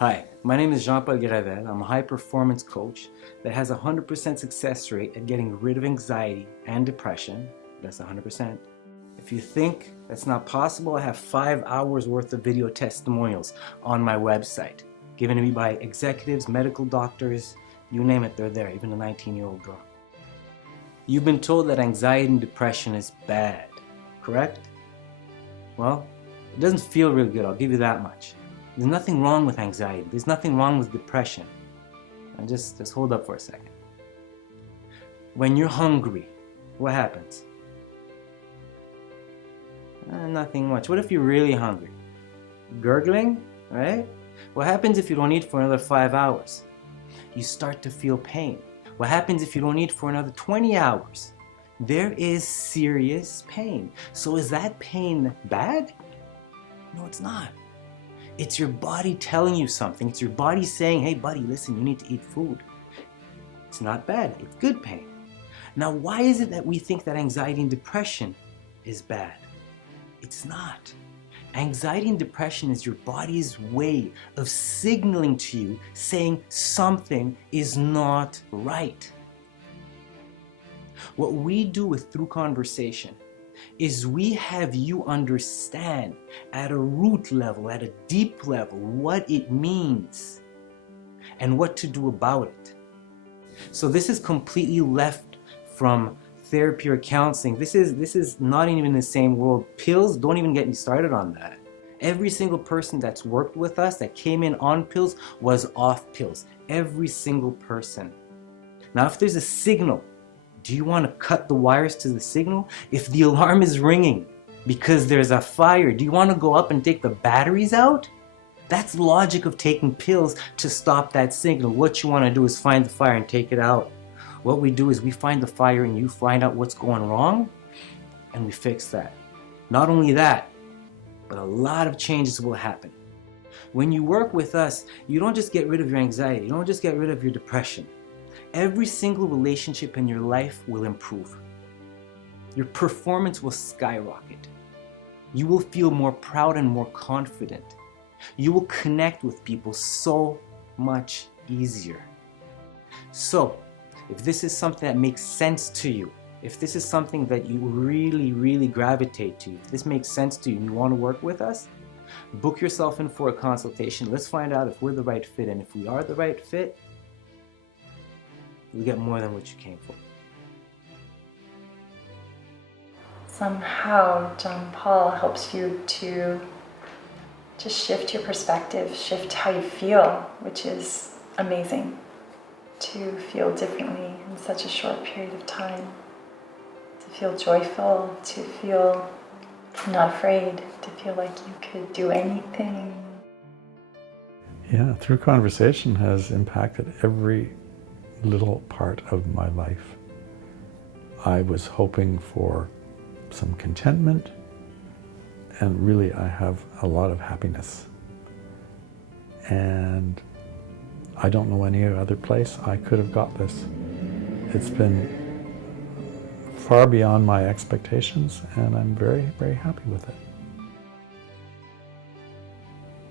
Hi, my name is Jean-Paul Gravel. I'm a high-performance coach that has a 100% success rate at getting rid of anxiety and depression. That's 100%. If you think that's not possible, I have 5 hours worth of video testimonials on my website, given to me by executives, medical doctors, you name it, they're there, even a 19-year-old girl. You've been told that anxiety and depression is bad, correct? Well, it doesn't feel real good, I'll give you that much. There's nothing wrong with anxiety. There's nothing wrong with depression. And just hold up for a second. When you're hungry, what happens? Nothing much. What if you're really hungry? Gurgling, right? What happens if you don't eat for another 5 hours? You start to feel pain. What happens if you don't eat for another 20 hours? There is serious pain. So is that pain bad? No, it's not. It's your body telling you something. It's your body saying, hey buddy, listen, you need to eat food. It's not bad, it's good pain. Now why is it that we think that anxiety and depression is bad? It's not. Anxiety and depression is your body's way of signaling to you, saying something is not right. What we do with Through Conversation is we have you understand at a root level, at a deep level, what it means and what to do about it. So this is completely left from therapy or counseling. This is not even in the same world. Pills, don't even get me started on that. Every single person that's worked with us that came in on pills was off pills. Every single person. Now if there's a signal, do you want to cut the wires to the signal? If the alarm is ringing because there's a fire, do you want to go up and take the batteries out? That's the logic of taking pills to stop that signal. What you want to do is find the fire and take it out. What we do is we find the fire and you find out what's going wrong and we fix that. Not only that, but a lot of changes will happen. When you work with us, you don't just get rid of your anxiety. You don't just get rid of your depression. Every single relationship in your life will improve. Your performance will skyrocket. You will feel more proud and more confident. You will connect with people so much easier. So, if this is something that makes sense to you, if this is something that you really gravitate to, if this makes sense to you and you want to work with us, book yourself in for a consultation. Let's find out if we're the right fit, and if we are the right fit, you'll get more than what you came for. Somehow John Paul helps you to just shift your perspective, shift how you feel, which is amazing. To feel differently in such a short period of time. To feel joyful, to feel not afraid, to feel like you could do anything. Yeah, Through Conversation has impacted every little part of my life. I was hoping for some contentment, and really I have a lot of happiness. And I don't know any other place I could have got this. It's been far beyond my expectations, and I'm very happy with it.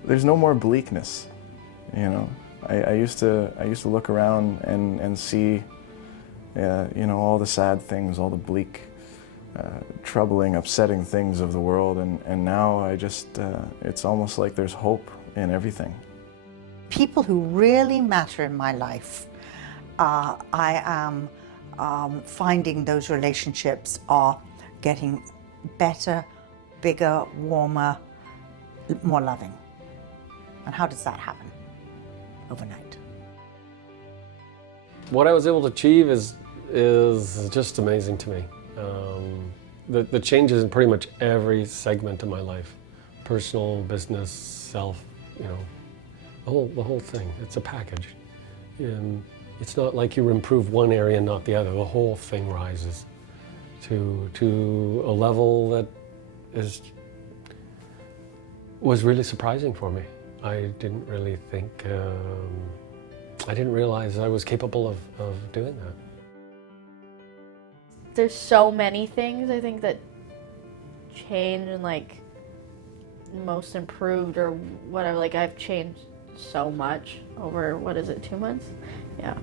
There's no more bleakness, you know. I used to look around and see, you know, all the sad things, all the bleak, troubling, upsetting things of the world, and now I just, it's almost like there's hope in everything. People who really matter in my life, I am finding those relationships are getting better, bigger, warmer, more loving. And how does that happen? Overnight. What I was able to achieve is just amazing to me. The changes in pretty much every segment of my life, personal, business, self, you know, the whole thing. It's a package. It's not like you improve one area and not the other. The whole thing rises to a level that was really surprising for me. I didn't really think, I didn't realize I was capable of doing that. There's so many things I think that change and like most improved or whatever. Like I've changed so much over, what is it, 2 months? Yeah.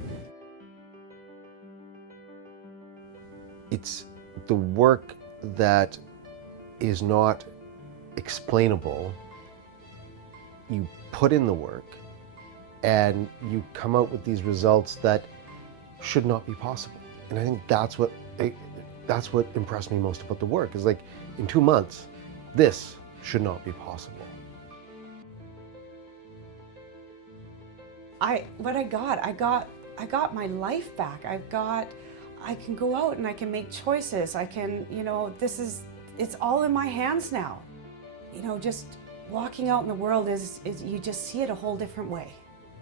It's the work that is not explainable. You put in the work and you come out with these results that should not be possible. And I think that's what impressed me most about the work, is like, in 2 months, this should not be possible. What I got my life back. I can go out and I can make choices. I can, it's all in my hands now. Just walking out in the world is you just see it a whole different way.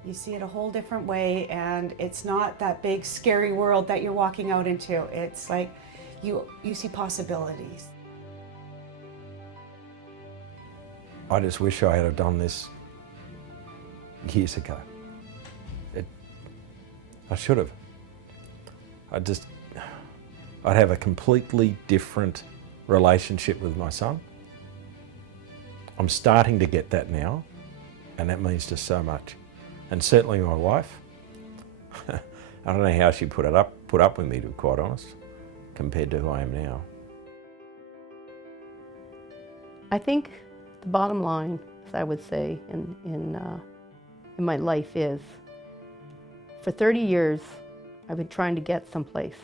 You see it a whole different way, and it's not that big scary world that you're walking out into. It's like you see possibilities. I just wish I had done this years ago. I should have. I'd have a completely different relationship with my son. I'm starting to get that now, and that means just so much. And certainly my wife. I don't know how she put up with me, to be quite honest, compared to who I am now. I think the bottom line, as I would say, in my life is, for 30 years, I've been trying to get someplace.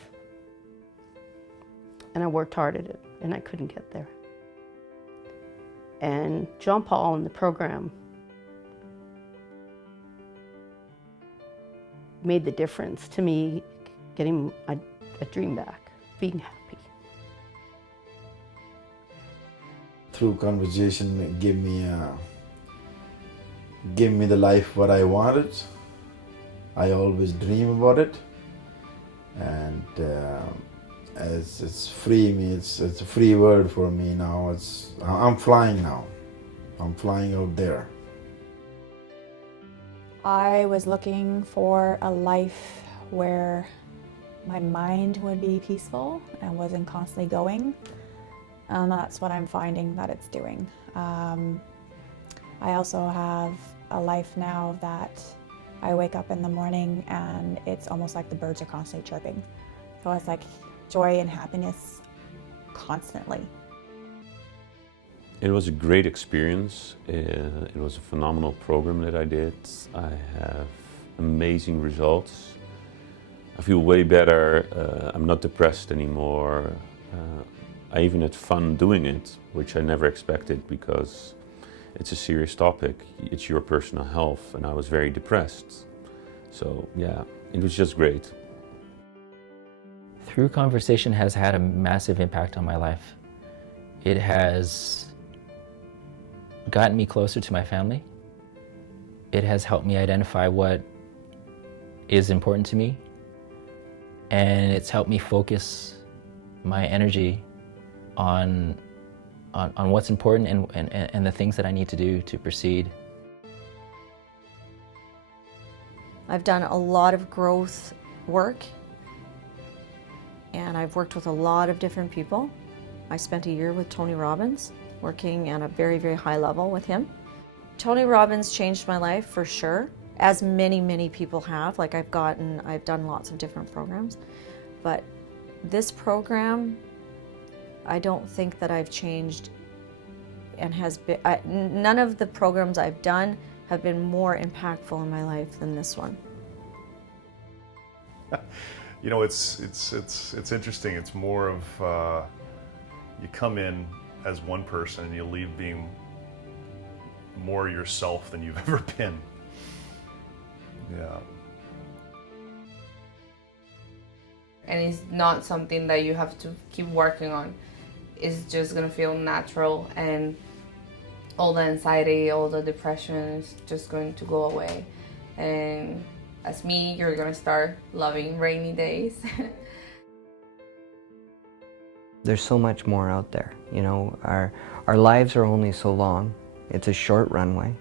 And I worked hard at it, and I couldn't get there. And Jean Paul and the program made the difference to me, getting a dream back, being happy. Through conversation, give me the life what I wanted. I always dream about it, and as it's free me, it's a free world for me now. I'm flying now. I'm flying out there. I was looking for a life where my mind would be peaceful and wasn't constantly going. And that's what I'm finding that it's doing. I also have a life now that I wake up in the morning and it's almost like the birds are constantly chirping. So it's like joy and happiness constantly. It was a great experience. It was a phenomenal program that I did. I have amazing results. I feel way better. I'm not depressed anymore. I even had fun doing it, which I never expected, because it's a serious topic. It's your personal health, and I was very depressed. So yeah, it was just great. Through Conversation has had a massive impact on my life. It has gotten me closer to my family. It has helped me identify what is important to me, and it's helped me focus my energy on what's important and the things that I need to do to proceed. I've done a lot of growth work, and I've worked with a lot of different people. I spent a year with Tony Robbins, working at a very, very high level with him. Tony Robbins changed my life for sure, as many people have. Like I've done lots of different programs, but this program, I don't think that I've changed, and none of the programs I've done have been more impactful in my life than this one. You know, it's interesting. It's more of you come in as one person and you leave being more yourself than you've ever been. Yeah. And it's not something that you have to keep working on. It's just gonna feel natural, and all the anxiety, all the depression is just going to go away. And as me, you're gonna start loving rainy days. There's so much more out there. You know, our lives are only so long. It's a short runway,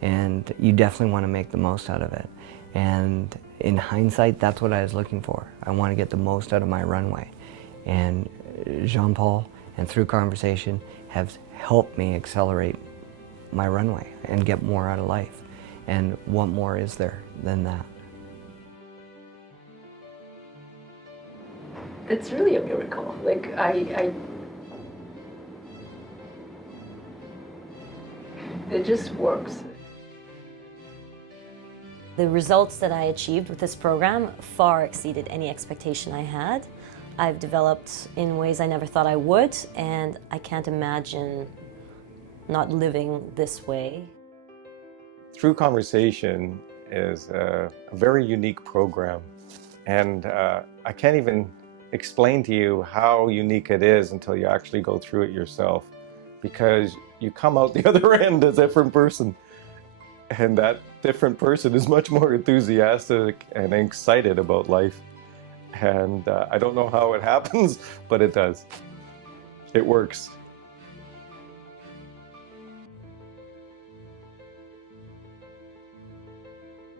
and you definitely want to make the most out of it. And in hindsight, that's what I was looking for. I want to get the most out of my runway. And Jean Paul and Through Conversation have helped me accelerate my runway and get more out of life. And what more is there than that? It's really a miracle. Like it just works. The results that I achieved with this program far exceeded any expectation I had. I've developed in ways I never thought I would, and I can't imagine not living this way. Through Conversation is a very unique program, and I can't even explain to you how unique it is until you actually go through it yourself, because you come out the other end a different person, and that different person is much more enthusiastic and excited about life. And I don't know how it happens, but it does. It works.